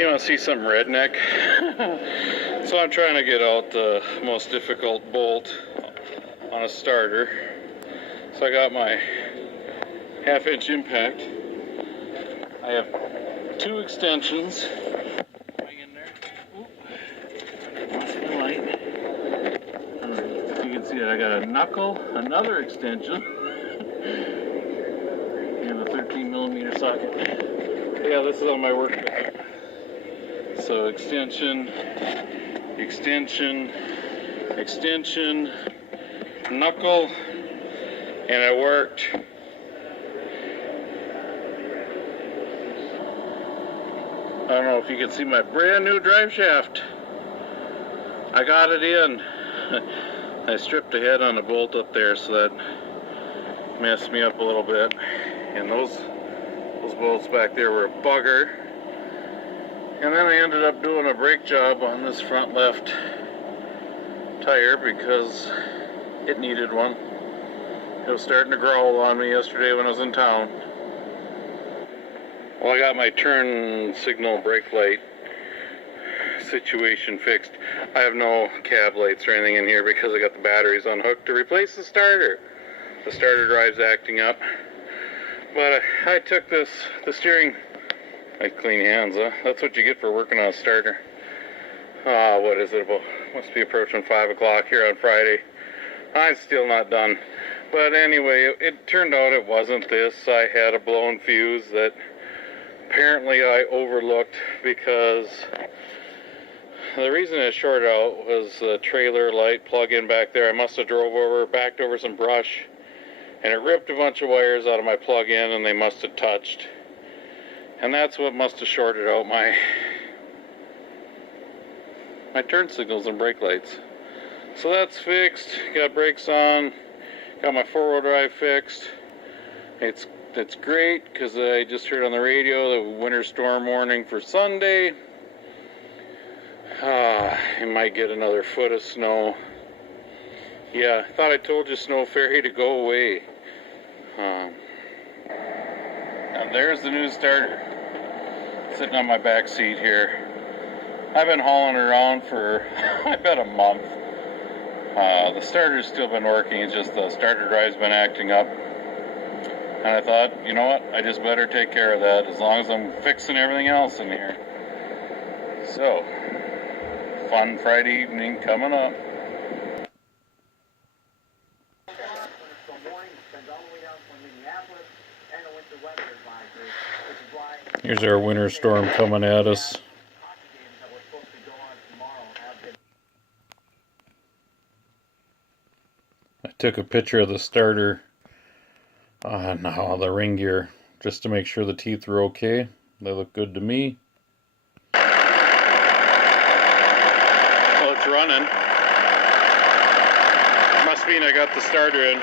You want to see something redneck? So I'm trying to get out the most difficult bolt on a starter. So I got my 1/2-inch impact. I have 2 extensions. Hang in there. Lost my light. You can see I got a knuckle, another extension, and a 13mm socket. Yeah, this is on my work pickup. So extension, extension, extension, knuckle, and it worked. I don't know if you can see my brand new drive shaft. I got it in. I stripped the head on the bolt up there, so that messed me up a little bit. And those bolts back there were a bugger. And then I ended up doing a brake job on this front left tire because it needed one. It was starting to growl on me yesterday when I was in town. Well, I got my turn signal brake light situation fixed. I have no cab lights or anything in here because I got the batteries unhooked to replace the starter. The starter drive's acting up. But I took the steering. I clean hands, huh? That's what you get for working on a starter. What is it about? Must be approaching 5 o'clock here on Friday. I'm still not done. But anyway, it turned out it wasn't this. I had a blown fuse that apparently I overlooked because the reason it shorted out was the trailer light plug-in back there. I must have drove over, backed over some brush, and it ripped a bunch of wires out of my plug-in, and they must have touched. And that's what must have shorted out my turn signals and brake lights. So that's fixed. Got brakes on. Got my 4-wheel drive fixed. It's great because I just heard on the radio the winter storm warning for Sunday. You might get another foot of snow. Yeah, I thought I told you, Snow Fairy, to go away. And there's the new starter sitting on my back seat here. I've been hauling it around for I bet a month. The starter's still been working, it's just the starter drive's been acting up. And I thought, you know what, I just better take care of that as long as I'm fixing everything else in here. So, fun Friday evening coming up. Here's our winter storm coming at us. I took a picture of the starter now the ring gear just to make sure the teeth were okay. They look good to me. Well, it's running. Must mean I got the starter in.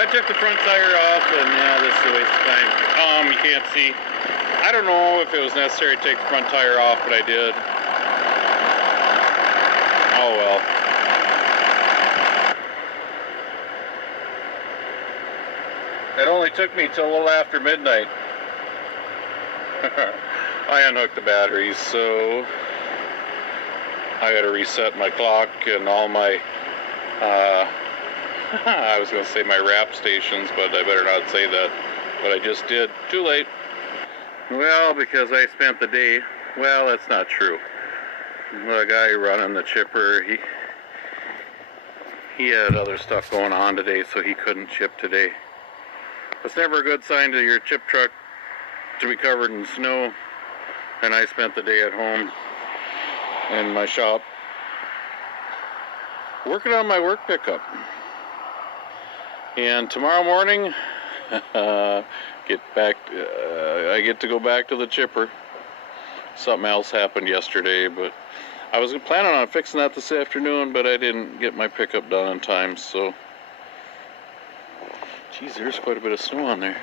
I took the front tire off, and yeah, this is a waste of time. You can't see. I don't know if it was necessary to take the front tire off, but I did. Oh well. It only took me till a little after midnight. I unhooked the batteries, so I gotta reset my clock and all my I was going to say my wrap stations, but I better not say that. But I just did. Too late. Well, because I spent the day. Well, that's not true. The guy running the chipper, he had other stuff going on today, so he couldn't chip today. It's never a good sign to your chip truck to be covered in snow. And I spent the day at home in my shop working on my work pickup. And tomorrow morning, I get to go back to the chipper. Something else happened yesterday, but I was planning on fixing that this afternoon, but I didn't get my pickup done in time, so. Geez, there's quite a bit of snow on there.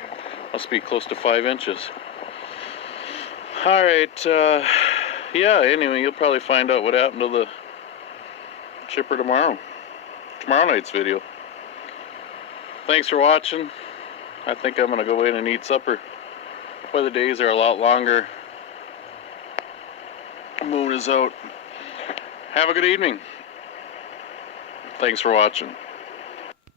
Must be close to 5 inches. Alright, yeah, anyway, you'll probably find out what happened to the chipper tomorrow night's video. Thanks for watching. I think I'm going to go in and eat supper. Boy, the days are a lot longer Moon is out. Have a good evening. Thanks for watching.